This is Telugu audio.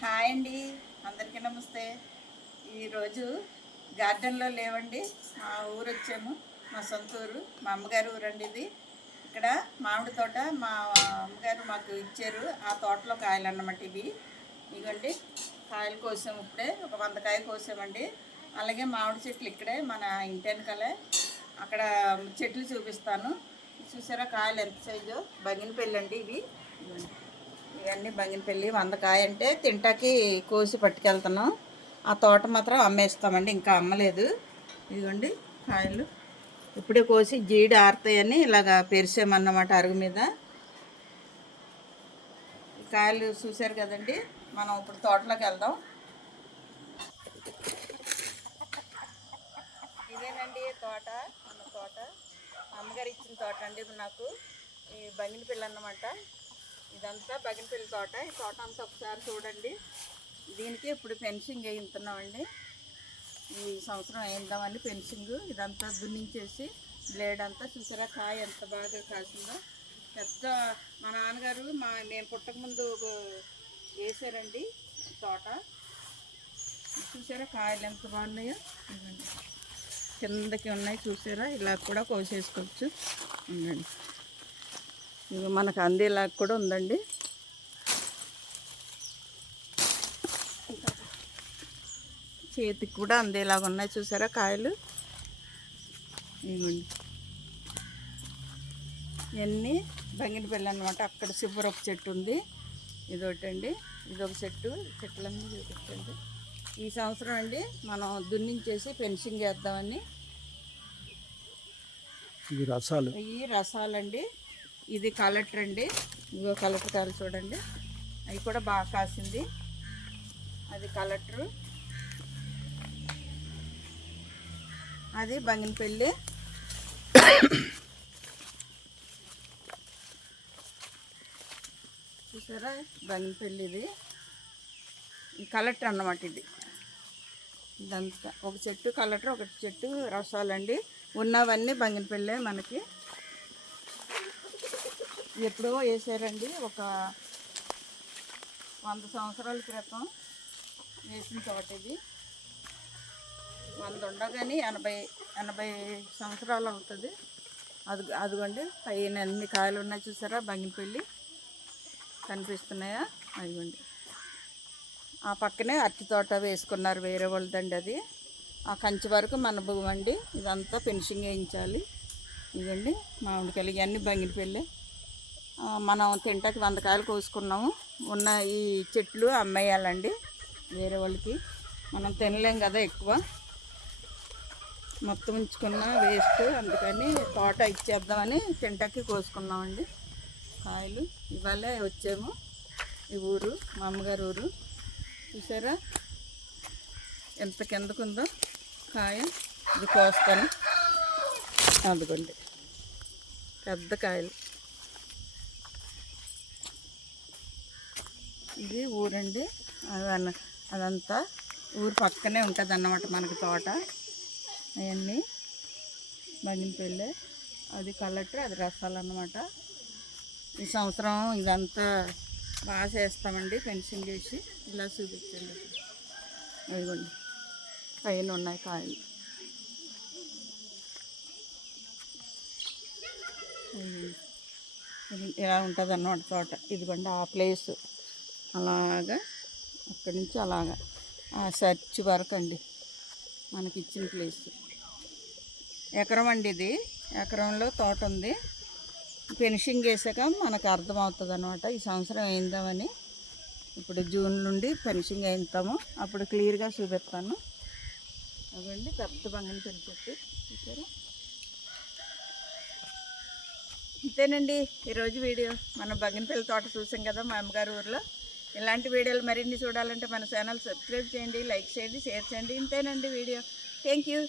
హాయ్ అండి. అందరికీ నమస్తే. ఈరోజు గార్డెన్లో లేవండి. మా ఊరు వచ్చాము. మా సొంత ఊరు. మా అమ్మగారి ఊరండి ఇది. ఇక్కడ మామిడి తోట మా అమ్మగారు మాకు ఇచ్చారు. ఆ తోటలో కాయలు అన్నమాట ఇవి. ఇవ్వండి కాయలు కోసాము ఇప్పుడే. ఒక వంద కాయ కోసామండి. అలాగే మామిడి చెట్లు ఇక్కడే మన ఇంటి వెనకాలే అక్కడ చెట్లు చూపిస్తాను. చూసారా కాయలు ఎంత సైజు? బగిన అండి ఇవి. ఇవ్వండి ఇవన్నీ బంగినపల్లి వంద కాయ అంటే తింటాకి కోసి పట్టుకెళ్తున్నాం. ఆ తోట మాత్రం అమ్మేస్తామండి ఇంకా అమ్మలేదు. ఇదిగోండి కాయలు. ఇప్పుడే కోసి జీడి ఆరుతాయని ఇలాగా పెరిసామన్నమాట అరుగు మీద. ఈ కాయలు చూశారు కదండి మనం ఇప్పుడు తోటలోకి వెళ్దాం. ఇదేనండి తోట మన తోట. అమ్మగారు ఇచ్చిన తోట అండి ఇది నాకు. ఈ బంగినపల్లి అన్నమాట. ఇదంతా బగినపల్లి తోట. ఈ తోట అంతా ఒకసారి చూడండి. దీనికి ఇప్పుడు ఫెన్సింగ్ వేయించున్నామండి ఈ సంవత్సరం వేద్దామని ఫెన్సింగ్. ఇదంతా దున్నించేసి బ్లేడ్ అంతా చూసారా? కాయ ఎంత బాగా కాసిందో. పెద్ద మా నాన్నగారు మా మేము పుట్టకముందు ఒక- వేసారండి తోట. చూసారా కాయలు ఎంత బాగున్నాయో? కిందకి ఉన్నాయి చూసారా? ఇలా కూడా కోసేసుకోవచ్చు. ఉండండి ఇక మనకు అందేలాగా కూడా ఉందండి. చేతికి కూడా అందేలాగా ఉన్నాయి చూసారా కాయలు? ఇవ్వండి. ఇవన్నీ బంగినపల్లి అనమాట అక్కడ శుభ్రపు చెట్టు ఉంది. ఇదొకటండి. ఇదొక చెట్టు. చెట్లన్నీ చూపించండి. ఈ సంవత్సరం అండి మనం దున్నించేసి ఫెన్సింగ్ వేద్దామని ఇవి రసాలు. ఇవి రసాలండి. ఇది కలెక్టర్ అండి. ఇగో కలెక్టర్ కాయలు చూడండి. అవి కూడా బాగా కాసింది. అది కలెక్టర్. అది బంగినపల్లి. చూసారా? బంగినపల్లి ఇది. కలెక్టర్ అన్నమాట ఇది. ఇదంతా. ఒక చెట్టు కలెక్టర్ ఒక చెట్టు రసాలండి. ఉన్నవన్నీ బంగినపల్లే మనకి. ఎప్పుడో వేసారండి. ఒక వంద సంవత్సరాల క్రితం వేసిన తోట ఇది. వంద ఉండగాని ఎనభై ఎనభై సంవత్సరాలు అవుతుంది. అది అదిగోండి పైన అన్ని కాయలు ఉన్నాయి చూసారా? బంగినపల్లి కనిపిస్తున్నాయా? అదిగోండి. ఆ పక్కనే అరటి తోట వేసుకున్నారు వేరే వాళ్ళదండి అది. ఆ కంచి వరకు మన భూమండి ఇదంతా ఫినిషింగ్ వేయించాలి. ఇదండి మామిడికాయలు ఇవన్నీ బంగినపల్లి. మనం తింటాకి వంద కాయలు కోసుకున్నాము. ఉన్న ఈ చెట్లు అమ్మేయాలండి వేరే వాళ్ళకి. మనం తినలేం కదా ఎక్కువ. మొత్తం ఉంచుకున్న వేస్ట్ అందుకని తోట ఇచ్చేద్దామని తింటాకి కోసుకున్నామండి. కాయలు ఇవాళే వచ్చాము. ఈ ఊరు మా అమ్మగారు ఊరు. చూసారా? ఎంత కిందకుందో కాయ. ఇది కోస్తాను. అందుకోండి పెద్ద కాయలు. ఇది ఊరండి. అదన్న అదంతా ఊరు పక్కనే ఉంటుంది అన్నమాట మనకి తోట. అవన్నీ బంగినపల్లి అది కలెక్టర్ అది రసాలు అన్నమాట ఈ సంవత్సరం ఇదంతా బాగా చేస్తామండి ఫెన్సింగ్ చేసి ఇలా చూపించండి. అదిగోండి. పైన ఉన్నాయి కాయలు. ఇలా ఉంటుంది అన్నమాట తోట. ఇదిగోండి ఆ ప్లేస్. అలాగా అక్కడి నుంచి అలాగా. ఆ సర్చ్ వరకు అండి. మనకి ఇచ్చిన ప్లేస్. ఎకరం అండి ఇది. ఎకరంలో తోట ఉంది. ఫినిషింగ్ వేసాక మనకు అర్థమవుతుంది అనమాట ఈ సంవత్సరం అయిందామని ఇప్పుడు జూన్ నుండి ఫినిషింగ్ వేయిస్తాము అప్పుడు క్లియర్గా చూపిస్తాను అదండి పెద్ద బంగని పెళ్ళి చూసారా? అంతేనండి ఈరోజు వీడియో. మన బంగినపల్లి తోట చూసాం కదా మా అమ్మగారి ఊర్లో. ఇలాంటి వీడియోలు మరిన్ని చూడాలంటే మన ఛానల్ సబ్స్క్రైబ్ చేయండి లైక్ చేయండి షేర్ చేయండి. ఇంతేనండి వీడియో. Thank you.